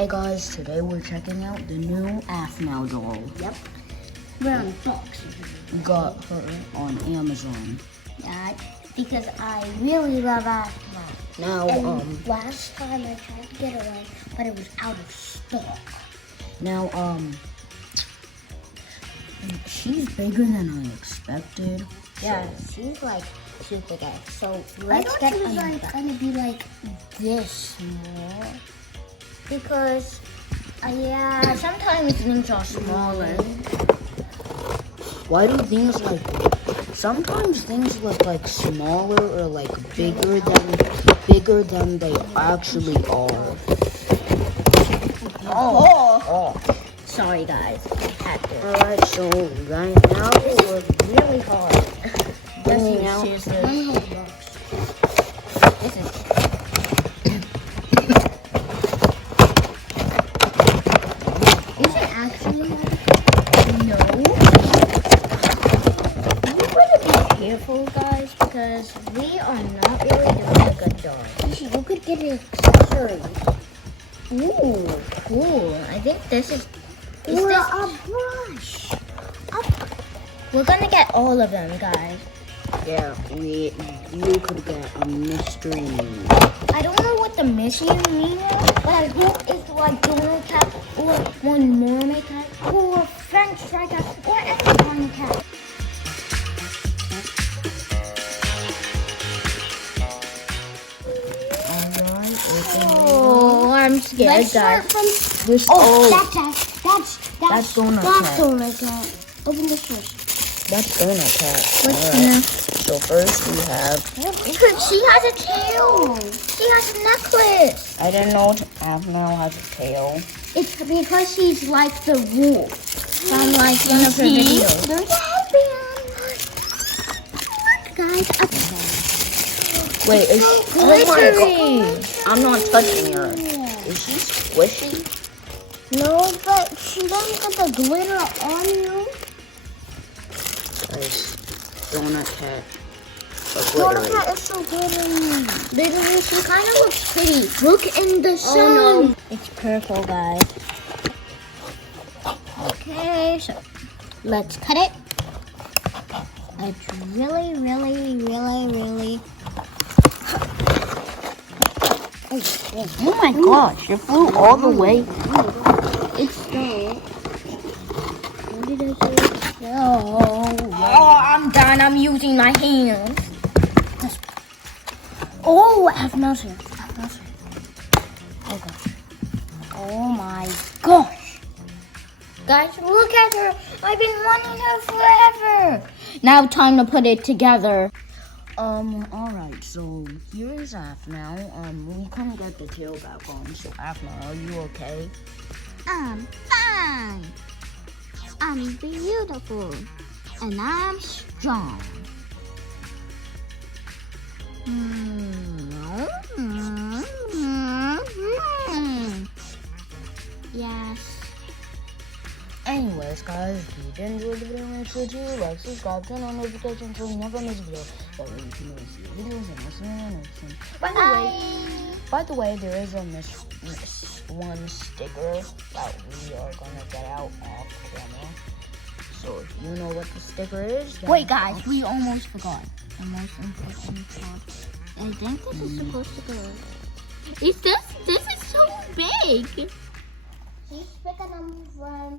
Hey guys, today we're checking out the new Aphmau doll. Yep. We're unboxing. We got her on Amazon. Yeah, because I really love Aphmau. Now, And last time I tried to get one, but it was out of stock. Now, she's bigger than I expected. Yeah, so- she's like super big. So let's get she was like gonna be like this small. Because yeah, sometimes things are smaller. Why do things sometimes things look like smaller or like bigger than they actually are? Oh. Sorry guys, I had to. Alright, so right now we're really hard. Bringing out This is Is it actually no? You better be careful, guys, because we are not really doing a good job. You could get an accessory. Ooh, cool. I think this is or a brush. We're gonna get all of them, guys. Yeah, you could get a mystery. I don't know what the mystery means, but I hope it's like Donald Cat or one mermaid cat or French fry cat or any kind of cat. Alright, Oh, I'm scared, Let's guys. start from this. That's Donut Cat. Donut Cat. Open this first. That's Donut Cat. What's Alright. So first we have. She has a tail. She has a necklace. I didn't know Aphmau has a tail. It's because she's like the wolf from like one of her videos. There's a headband. Look, guys. Wait, is So oh my glittery. God. I'm not touching her. Is she squishy? No, but she doesn't get the glitter on you. Guys, Donut Cat. Donut Cat is so glittery. Literally, she kind of looks pretty. Look in the sun. Oh, no. It's purple, guys. Okay, so let's cut it. It's really, really, really, really. Oh my gosh, it flew all the way. It's so. What did I say? Oh, I'm done. I'm using my hands. Oh, Aphmau's here. Aphmau's here. Oh gosh. Oh my gosh. Guys, look at her. I've been wanting her forever. Now time to put it together. Alright, so here's Aphmau. We couldn't get the tail back on, so Aphmau, are you okay? I'm fine. I'm beautiful. And I'm strong. Yes. Anyways, guys, if you did enjoy the video, make sure to like, subscribe, turn on notifications so you never miss a video. That way you can always see the videos and listen to notifications. By the way, there is a one sticker that we are gonna get out off camera. So if you know what the sticker is, then Wait, guys, we almost forgot. The most important part. I think this is supposed to go. This is so big. Please pick a number from